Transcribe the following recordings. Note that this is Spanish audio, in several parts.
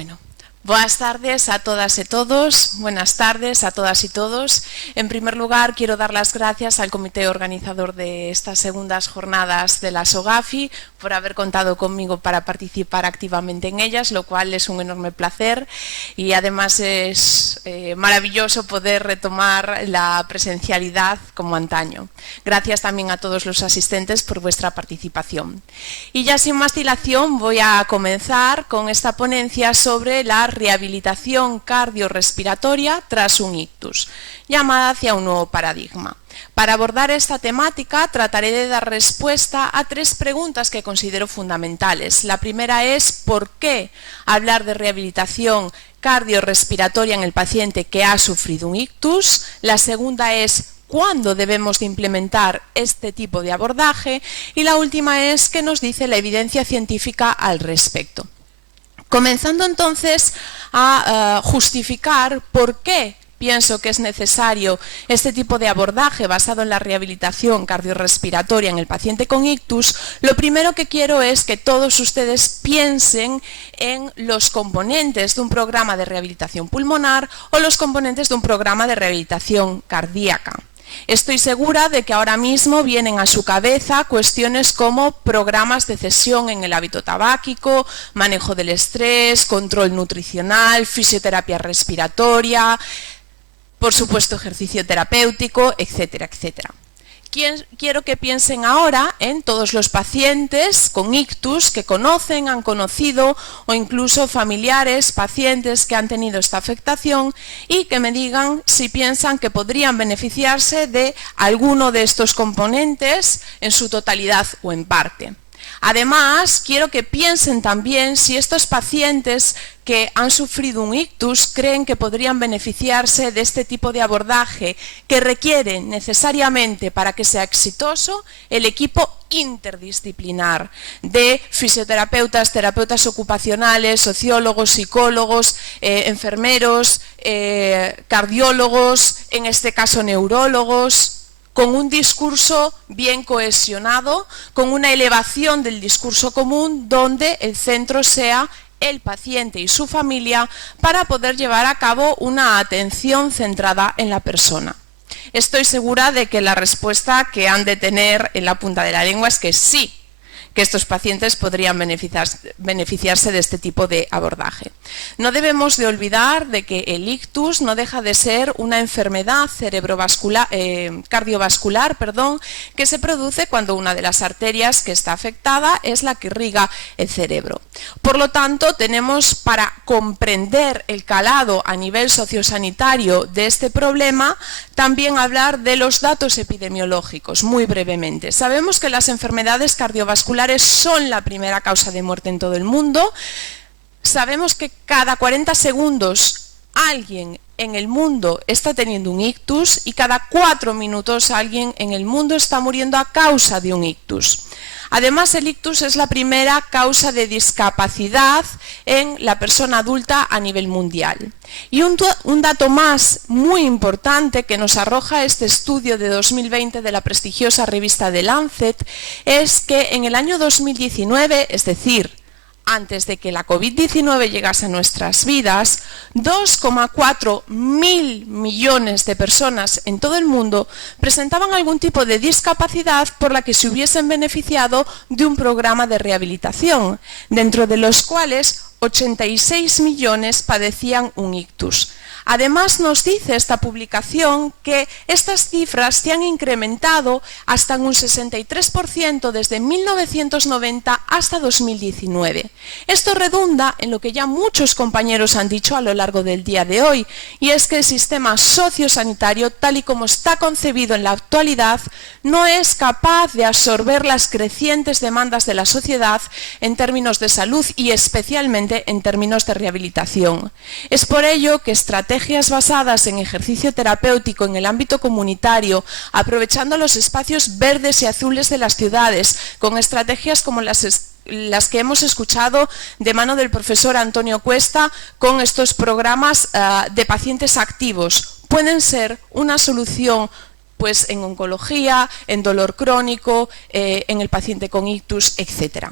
Bueno, buenas tardes a todas y todos, buenas tardes a todas y todos. En primer lugar, quiero dar las gracias al comité organizador de estas segundas jornadas de la SOGAFI por haber contado conmigo para participar activamente en ellas, lo cual es un enorme placer y además es maravilloso poder retomar la presencialidad como antaño. Gracias también a todos los asistentes por vuestra participación. Y ya sin más dilación voy a comenzar con esta ponencia sobre la rehabilitación cardiorrespiratoria tras un ictus, llamada hacia un nuevo paradigma. Para abordar esta temática trataré de dar respuesta a tres preguntas que considero fundamentales. La primera es ¿por qué hablar de rehabilitación cardiorrespiratoria en el paciente que ha sufrido un ictus? La segunda es ¿cuándo debemos de implementar este tipo de abordaje? Y la última es ¿qué nos dice la evidencia científica al respecto? Comenzando entonces a justificar por qué pienso que es necesario este tipo de abordaje basado en la rehabilitación cardiorrespiratoria en el paciente con ictus, lo primero que quiero es que todos ustedes piensen en los componentes de un programa de rehabilitación pulmonar o los componentes de un programa de rehabilitación cardíaca. Estoy segura de que ahora mismo vienen a su cabeza cuestiones como programas de cesión en el hábito tabáquico, manejo del estrés, control nutricional, fisioterapia respiratoria, por supuesto ejercicio terapéutico, etcétera, etcétera. Quiero que piensen ahora en todos los pacientes con ictus que conocen, han conocido o incluso familiares, pacientes que han tenido esta afectación y que me digan si piensan que podrían beneficiarse de alguno de estos componentes en su totalidad o en parte. Además, quiero que piensen también si estos pacientes que han sufrido un ictus creen que podrían beneficiarse de este tipo de abordaje que requiere necesariamente para que sea exitoso el equipo interdisciplinar de fisioterapeutas, terapeutas ocupacionales, sociólogos, psicólogos, enfermeros, cardiólogos, en este caso neurólogos, con un discurso bien cohesionado, con una elevación del discurso común donde el centro sea el paciente y su familia para poder llevar a cabo una atención centrada en la persona. Estoy segura de que la respuesta que han de tener en la punta de la lengua es que sí, que estos pacientes podrían beneficiarse de este tipo de abordaje. No debemos de olvidar de que el ictus no deja de ser una enfermedad cardiovascular, que se produce cuando una de las arterias que está afectada es la que irriga el cerebro. Por lo tanto, tenemos para comprender el calado a nivel sociosanitario de este problema, también hablar de los datos epidemiológicos, muy brevemente. Sabemos que las enfermedades cardiovasculares son la primera causa de muerte en todo el mundo. Sabemos que cada 40 segundos alguien en el mundo está teniendo un ictus y cada 4 minutos alguien en el mundo está muriendo a causa de un ictus. Además, el ictus es la primera causa de discapacidad en la persona adulta a nivel mundial. Y un dato más muy importante que nos arroja este estudio de 2020 de la prestigiosa revista The Lancet es que en el año 2019, es decir, antes de que la COVID-19 llegase a nuestras vidas, 2,4 mil millones de personas en todo el mundo presentaban algún tipo de discapacidad por la que se hubiesen beneficiado de un programa de rehabilitación, dentro de los cuales 86 millones padecían un ictus. Además, nos dice esta publicación que estas cifras se han incrementado hasta en un 63% desde 1990 hasta 2019. Esto redunda en lo que ya muchos compañeros han dicho a lo largo del día de hoy, y es que el sistema sociosanitario, tal y como está concebido en la actualidad, no es capaz de absorber las crecientes demandas de la sociedad en términos de salud y especialmente en términos de rehabilitación. Es por ello que estrategias basadas en ejercicio terapéutico en el ámbito comunitario, aprovechando los espacios verdes y azules de las ciudades, con estrategias como las que hemos escuchado de mano del profesor Antonio Cuesta, con estos programas de pacientes activos, pueden ser una solución pues, en oncología, en dolor crónico, en el paciente con ictus, etc.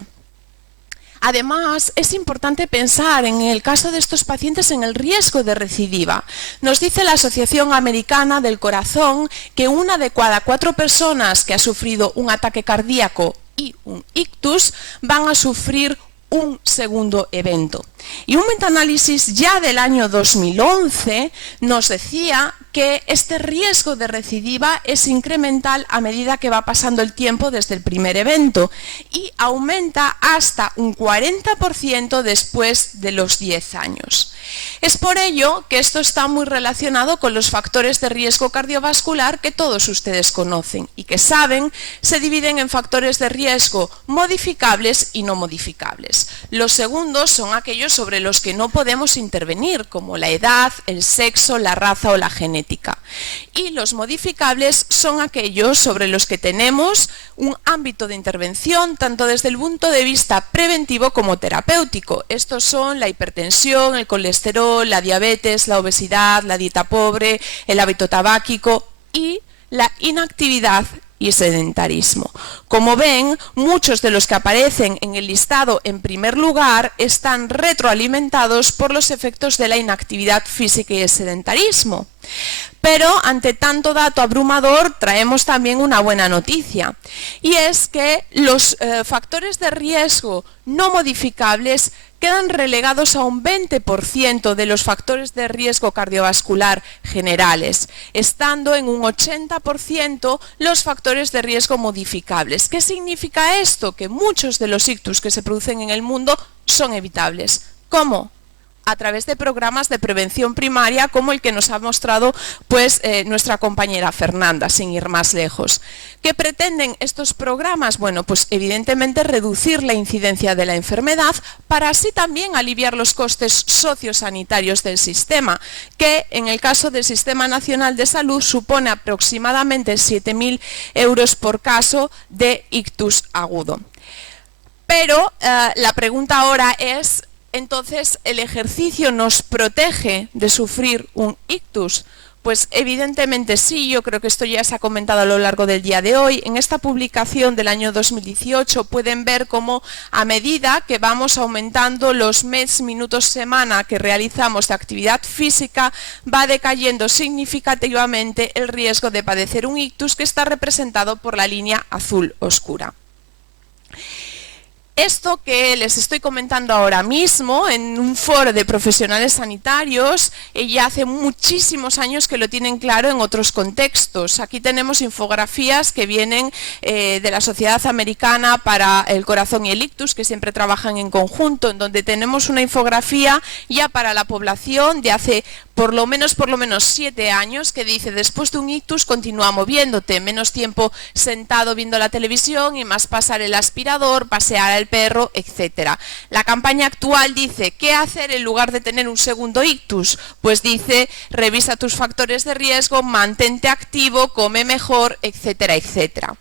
Además, es importante pensar en el caso de estos pacientes en el riesgo de recidiva. Nos dice la Asociación Americana del Corazón que 1 de cada 4 personas que ha sufrido un ataque cardíaco y un ictus van a sufrir un segundo evento. Y un metaanálisis ya del año 2011 nos decía que este riesgo de recidiva es incremental a medida que va pasando el tiempo desde el primer evento y aumenta hasta un 40% después de los 10 años. Es por ello que esto está muy relacionado con los factores de riesgo cardiovascular que todos ustedes conocen y que saben se dividen en factores de riesgo modificables y no modificables. Los segundos son aquellos sobre los que no podemos intervenir, como la edad, el sexo, la raza o la genética. Y los modificables son aquellos sobre los que tenemos un ámbito de intervención tanto desde el punto de vista preventivo como terapéutico. Estos son la hipertensión, el colesterol, la diabetes, la obesidad, la dieta pobre, el hábito tabáquico y la inactividad y sedentarismo. Como ven, muchos de los que aparecen en el listado en primer lugar están retroalimentados por los efectos de la inactividad física y el sedentarismo. Pero ante tanto dato abrumador traemos también una buena noticia y es que los factores de riesgo no modificables quedan relegados a un 20% de los factores de riesgo cardiovascular generales, estando en un 80% los factores de riesgo modificables. ¿Qué significa esto? Que muchos de los ictus que se producen en el mundo son evitables. ¿Cómo? A través de programas de prevención primaria como el que nos ha mostrado nuestra compañera Fernanda, sin ir más lejos. ¿Qué pretenden estos programas? Bueno, pues evidentemente reducir la incidencia de la enfermedad para así también aliviar los costes sociosanitarios del sistema, que en el caso del Sistema Nacional de Salud supone aproximadamente 7.000 euros por caso de ictus agudo. Pero la pregunta ahora es, entonces, ¿el ejercicio nos protege de sufrir un ictus? Pues evidentemente sí, yo creo que esto ya se ha comentado a lo largo del día de hoy. En esta publicación del año 2018 pueden ver cómo a medida que vamos aumentando los minutos semana que realizamos de actividad física, va decayendo significativamente el riesgo de padecer un ictus que está representado por la línea azul oscura. Esto que les estoy comentando ahora mismo en un foro de profesionales sanitarios, ya hace muchísimos años que lo tienen claro en otros contextos. Aquí tenemos infografías que vienen de la Sociedad Americana para el Corazón y el Ictus, que siempre trabajan en conjunto, en donde tenemos una infografía ya para la población de hace por lo menos 7 años, que dice: después de un ictus continúa moviéndote, menos tiempo sentado viendo la televisión y más pasar el aspirador, pasear al perro, etc. La campaña actual dice: ¿qué hacer en lugar de tener un segundo ictus? Pues dice: revisa tus factores de riesgo, mantente activo, come mejor, etcétera, etcétera.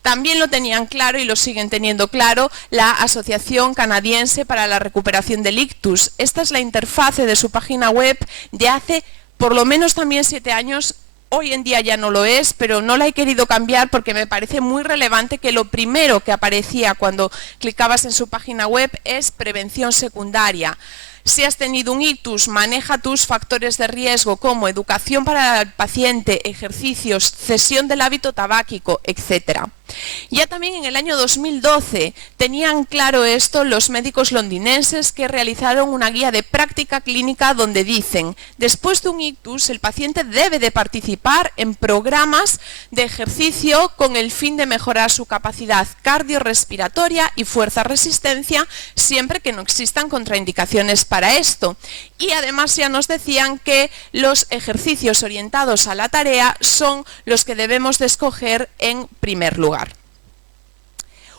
También lo tenían claro y lo siguen teniendo claro la Asociación Canadiense para la Recuperación del Ictus. Esta es la interfase de su página web de hace por lo menos también 7 años. Hoy en día ya no lo es, pero no la he querido cambiar porque me parece muy relevante que lo primero que aparecía cuando clicabas en su página web es prevención secundaria. Si has tenido un ictus, maneja tus factores de riesgo como educación para el paciente, ejercicios, cesión del hábito tabáquico, etc. Ya también en el año 2012 tenían claro esto los médicos londinenses, que realizaron una guía de práctica clínica donde dicen: después de un ictus el paciente debe de participar en programas de ejercicio con el fin de mejorar su capacidad cardiorrespiratoria y fuerza-resistencia, siempre que no existan contraindicaciones para esto. Y además ya nos decían que los ejercicios orientados a la tarea son los que debemos de escoger en primer lugar.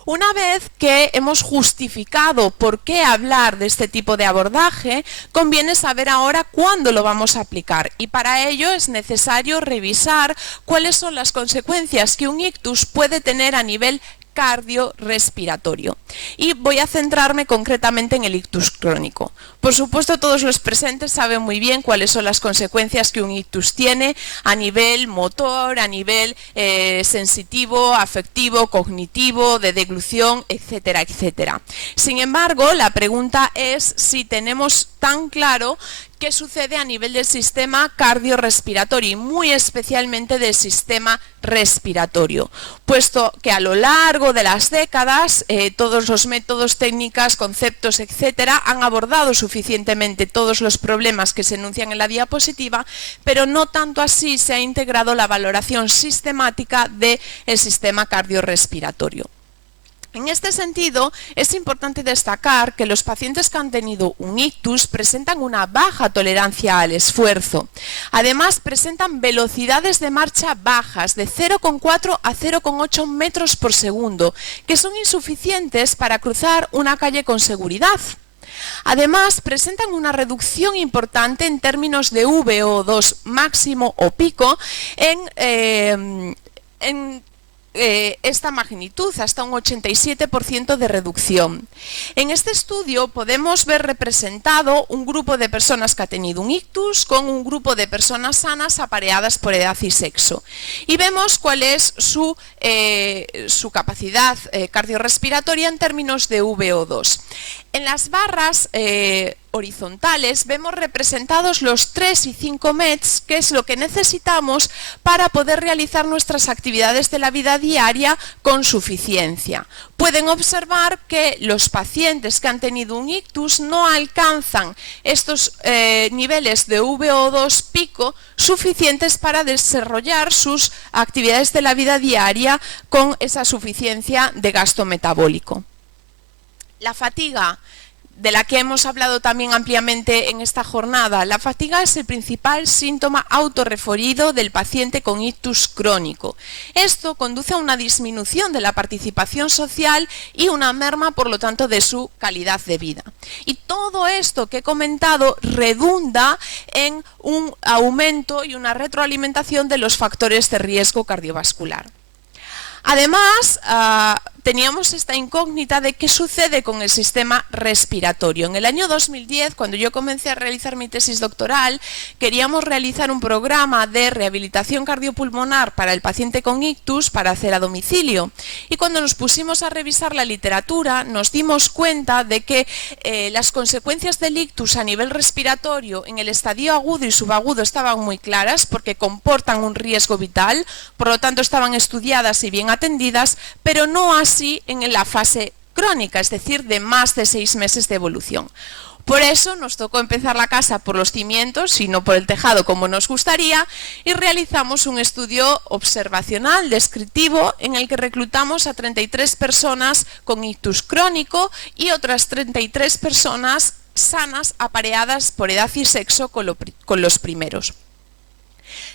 Una vez que hemos justificado por qué hablar de este tipo de abordaje, conviene saber ahora cuándo lo vamos a aplicar, y para ello es necesario revisar cuáles son las consecuencias que un ictus puede tener a nivel cardiorrespiratorio. Y voy a centrarme concretamente en el ictus crónico. Por supuesto, todos los presentes saben muy bien cuáles son las consecuencias que un ictus tiene a nivel motor, a nivel sensitivo, afectivo, cognitivo, de deglución, etcétera, etcétera. Sin embargo, la pregunta es si tenemos tan claro qué sucede a nivel del sistema cardiorrespiratorio y muy especialmente del sistema respiratorio, puesto que a lo largo de las décadas todos los métodos, técnicas, conceptos, etcétera, han abordado suficientemente todos los problemas que se enuncian en la diapositiva, pero no tanto así se ha integrado la valoración sistemática del sistema cardiorrespiratorio. En este sentido, es importante destacar que los pacientes que han tenido un ictus presentan una baja tolerancia al esfuerzo. Además, presentan velocidades de marcha bajas, de 0,4 a 0,8 metros por segundo, que son insuficientes para cruzar una calle con seguridad. Además, presentan una reducción importante en términos de VO2 máximo o pico en esta magnitud, hasta un 87% de reducción. En este estudio podemos ver representado un grupo de personas que ha tenido un ictus con un grupo de personas sanas apareadas por edad y sexo. Y vemos cuál es su capacidad cardiorrespiratoria en términos de VO2. En las barras horizontales vemos representados los 3 y 5 METs, que es lo que necesitamos para poder realizar nuestras actividades de la vida diaria con suficiencia. Pueden observar que los pacientes que han tenido un ictus no alcanzan estos niveles de VO2 pico suficientes para desarrollar sus actividades de la vida diaria con esa suficiencia de gasto metabólico. La fatiga, de la que hemos hablado también ampliamente en esta jornada, la fatiga es el principal síntoma autorreferido del paciente con ictus crónico. Esto conduce a una disminución de la participación social y una merma, por lo tanto, de su calidad de vida. Y todo esto que he comentado redunda en un aumento y una retroalimentación de los factores de riesgo cardiovascular. Además, teníamos esta incógnita de qué sucede con el sistema respiratorio. En el año 2010, cuando yo comencé a realizar mi tesis doctoral, queríamos realizar un programa de rehabilitación cardiopulmonar para el paciente con ictus para hacer a domicilio. Y cuando nos pusimos a revisar la literatura, nos dimos cuenta de que las consecuencias del ictus a nivel respiratorio en el estadio agudo y subagudo estaban muy claras porque comportan un riesgo vital, por lo tanto estaban estudiadas y bien atendidas, pero no así en la fase crónica, es decir, de más de 6 meses de evolución. Por eso nos tocó empezar la casa por los cimientos y no por el tejado como nos gustaría, y realizamos un estudio observacional descriptivo en el que reclutamos a 33 personas con ictus crónico y otras 33 personas sanas apareadas por edad y sexo con los primeros.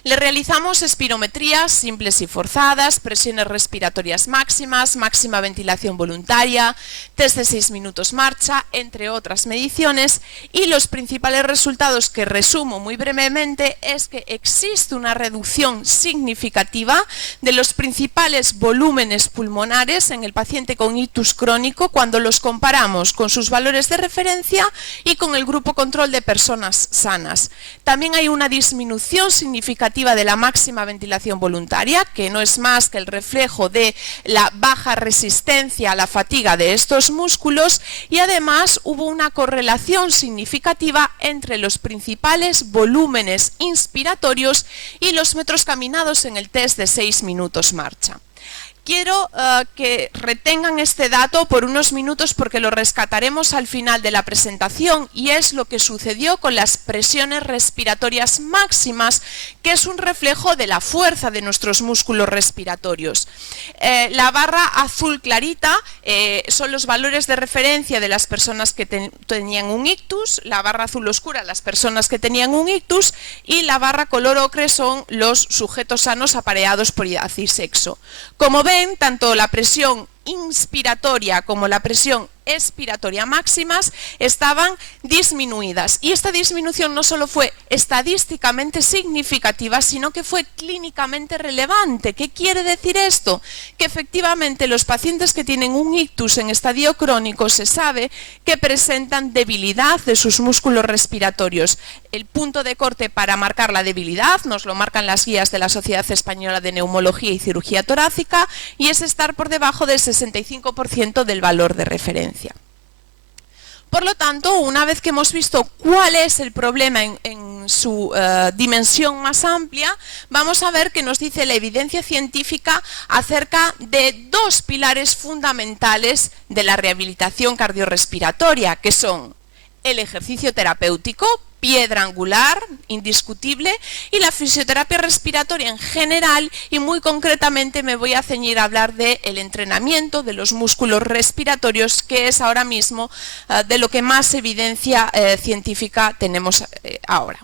Le realizamos espirometrías simples y forzadas, presiones respiratorias máximas, máxima ventilación voluntaria, test de 6 minutos marcha, entre otras mediciones, y los principales resultados que resumo muy brevemente es que existe una reducción significativa de los principales volúmenes pulmonares en el paciente con ictus crónico cuando los comparamos con sus valores de referencia y con el grupo control de personas sanas. También hay una disminución significativa de la máxima ventilación voluntaria, que no es más que el reflejo de la baja resistencia a la fatiga de estos músculos, y además hubo una correlación significativa entre los principales volúmenes inspiratorios y los metros caminados en el test de 6 minutos marcha. Quiero que retengan este dato por unos minutos porque lo rescataremos al final de la presentación, y es lo que sucedió con las presiones respiratorias máximas, que es un reflejo de la fuerza de nuestros músculos respiratorios. La barra azul clarita son los valores de referencia de las personas que tenían un ictus, la barra azul oscura las personas que tenían un ictus, y la barra color ocre son los sujetos sanos apareados por edad y sexo. Como ven, tanto la presión inspiratoria como la presión expiratoria máximas estaban disminuidas. Y esta disminución no solo fue estadísticamente significativa, sino que fue clínicamente relevante. ¿Qué quiere decir esto? Que efectivamente los pacientes que tienen un ictus en estadio crónico se sabe que presentan debilidad de sus músculos respiratorios. El punto de corte para marcar la debilidad nos lo marcan las guías de la Sociedad Española de Neumología y Cirugía Torácica y es estar por debajo del 65% del valor de referencia. Por lo tanto, una vez que hemos visto cuál es el problema en su dimensión más amplia, vamos a ver qué nos dice la evidencia científica acerca de dos pilares fundamentales de la rehabilitación cardiorrespiratoria, que son el ejercicio terapéutico, piedra angular, indiscutible, y la fisioterapia respiratoria en general, y muy concretamente me voy a ceñir a hablar del entrenamiento de los músculos respiratorios, que es ahora mismo de lo que más evidencia científica tenemos ahora.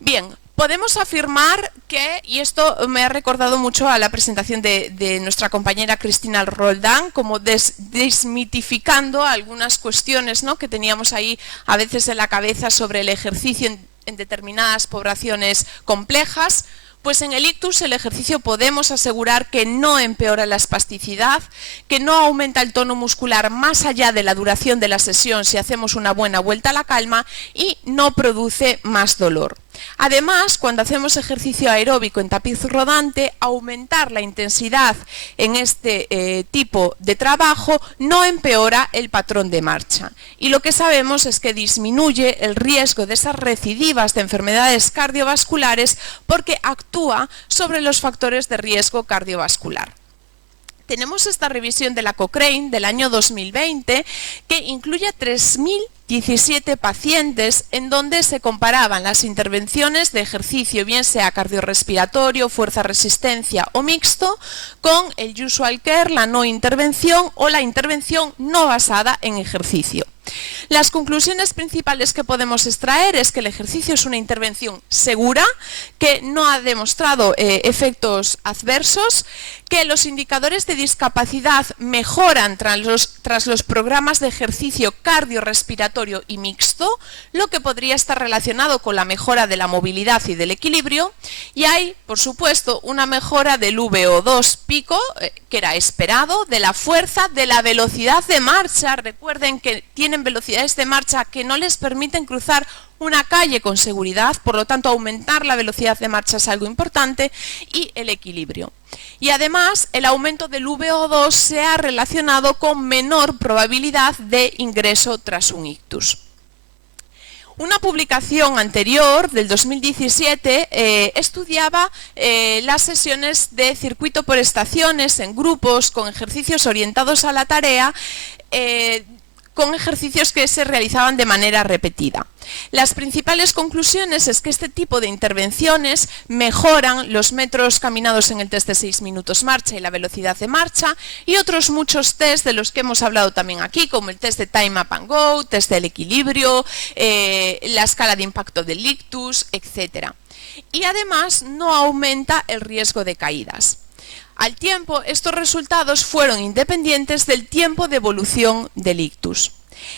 Bien. Podemos afirmar que, y esto me ha recordado mucho a la presentación de nuestra compañera Cristina Roldán, como desmitificando algunas cuestiones, ¿no?, que teníamos ahí a veces en la cabeza sobre el ejercicio en determinadas poblaciones complejas. Pues en el ictus el ejercicio podemos asegurar que no empeora la espasticidad, que no aumenta el tono muscular más allá de la duración de la sesión si hacemos una buena vuelta a la calma y no produce más dolor. Además, cuando hacemos ejercicio aeróbico en tapiz rodante, aumentar la intensidad en este tipo de trabajo no empeora el patrón de marcha. Y lo que sabemos es que disminuye el riesgo de esas recidivas de enfermedades cardiovasculares porque actúa sobre los factores de riesgo cardiovascular. Tenemos esta revisión de la Cochrane del año 2020 que incluye a 3.017 pacientes en donde se comparaban las intervenciones de ejercicio, bien sea cardiorrespiratorio, fuerza resistencia o mixto, con el usual care, la no intervención o la intervención no basada en ejercicio. Las conclusiones principales que podemos extraer es que el ejercicio es una intervención segura, que no ha demostrado efectos adversos, que los indicadores de discapacidad mejoran tras los programas de ejercicio cardiorrespiratorio y mixto, lo que podría estar relacionado con la mejora de la movilidad y del equilibrio, y hay, por supuesto, una mejora del VO2 pico, que era esperado, de la fuerza, de la velocidad de marcha. Recuerden que tienen velocidades de marcha que no les permiten cruzar una calle con seguridad, por lo tanto aumentar la velocidad de marcha es algo importante, y el equilibrio. Y además el aumento del VO2 se ha relacionado con menor probabilidad de ingreso tras un ictus. Una publicación anterior, del 2017, estudiaba las sesiones de circuito por estaciones en grupos con ejercicios orientados a la tarea, con ejercicios que se realizaban de manera repetida. Las principales conclusiones es que este tipo de intervenciones mejoran los metros caminados en el test de 6 minutos marcha y la velocidad de marcha, y otros muchos test de los que hemos hablado también aquí, como el test de Time Up and Go, test del equilibrio, la escala de impacto del ictus, etc. Y además no aumenta el riesgo de caídas. Al tiempo, estos resultados fueron independientes del tiempo de evolución del ictus.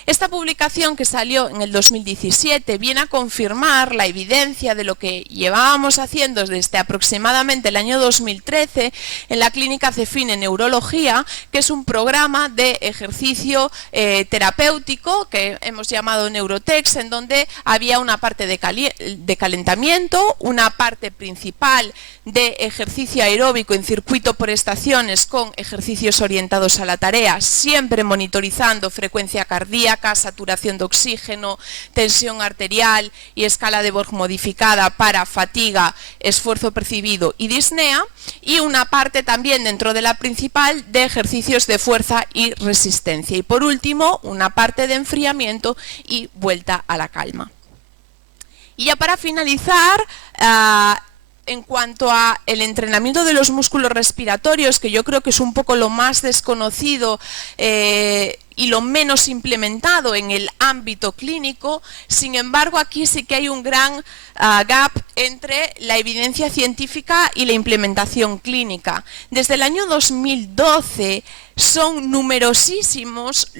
Esta publicación, que salió en el 2017, viene a confirmar la evidencia de lo que llevábamos haciendo desde aproximadamente el año 2013 en la clínica Cefin en neurología, que es un programa de ejercicio terapéutico que hemos llamado Neurotex, en donde había una parte de calentamiento, una parte principal de ejercicio aeróbico en circuito por estaciones con ejercicios orientados a la tarea, siempre monitorizando frecuencia cardíaca, saturación de oxígeno, tensión arterial y escala de Borg modificada para fatiga, esfuerzo percibido y disnea, y una parte también dentro de la principal de ejercicios de fuerza y resistencia. Y por último, una parte de enfriamiento y vuelta a la calma. Y ya para finalizar, en cuanto a el entrenamiento de los músculos respiratorios, que yo creo que es un poco lo más desconocido y lo menos implementado en el ámbito clínico. Sin embargo, aquí sí que hay un gran gap entre la evidencia científica y la implementación clínica. Desde el año 2012 son numerosísimos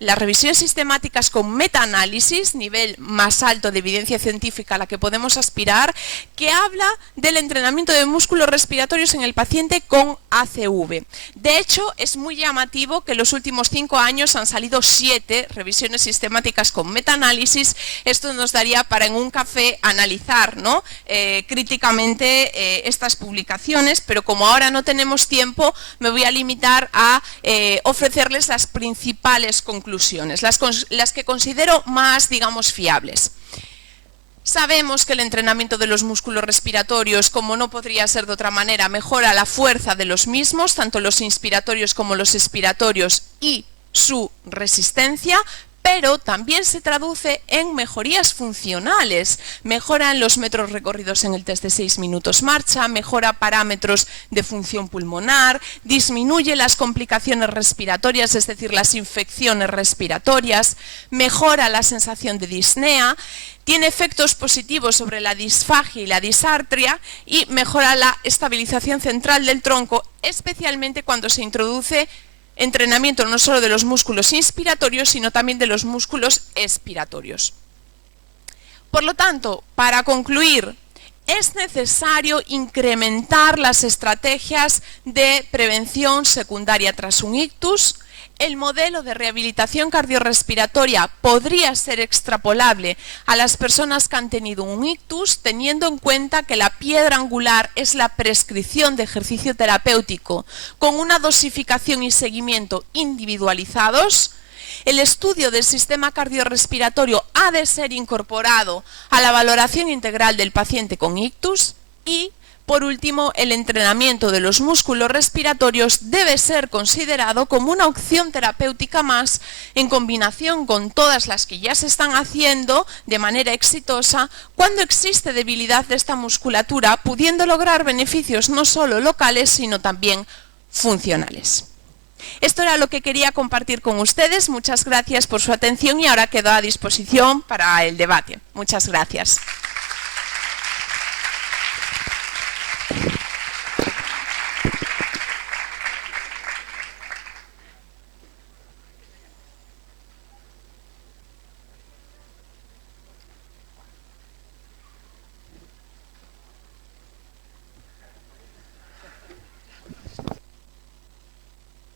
las revisiones sistemáticas con metaanálisis, nivel más alto de evidencia científica a la que podemos aspirar, que habla del entrenamiento de músculos respiratorios en el paciente con ACV. De hecho, es muy llamativo que en los últimos 5 años han salido 7 revisiones sistemáticas con metaanálisis. Esto nos daría para en un café analizar, ¿no? Críticamente estas publicaciones, pero como ahora no tenemos tiempo, me voy a limitar a ofrecerles las principales conclusiones, las que considero más, digamos, fiables. Sabemos que el entrenamiento de los músculos respiratorios, como no podría ser de otra manera, mejora la fuerza de los mismos, tanto los inspiratorios como los expiratorios, y su resistencia, pero también se traduce en mejorías funcionales. Mejora en los metros recorridos en el test de 6 minutos marcha, mejora parámetros de función pulmonar, disminuye las complicaciones respiratorias, es decir, las infecciones respiratorias, mejora la sensación de disnea, tiene efectos positivos sobre la disfagia y la disartria y mejora la estabilización central del tronco, especialmente cuando se introduce entrenamiento no solo de los músculos inspiratorios, sino también de los músculos expiratorios. Por lo tanto, para concluir, es necesario incrementar las estrategias de prevención secundaria tras un ictus. El modelo de rehabilitación cardiorrespiratoria podría ser extrapolable a las personas que han tenido un ictus, teniendo en cuenta que la piedra angular es la prescripción de ejercicio terapéutico con una dosificación y seguimiento individualizados. El estudio del sistema cardiorrespiratorio ha de ser incorporado a la valoración integral del paciente con ictus y, por último, el entrenamiento de los músculos respiratorios debe ser considerado como una opción terapéutica más en combinación con todas las que ya se están haciendo de manera exitosa cuando existe debilidad de esta musculatura, pudiendo lograr beneficios no solo locales, sino también funcionales. Esto era lo que quería compartir con ustedes. Muchas gracias por su atención y ahora quedo a disposición para el debate. Muchas gracias.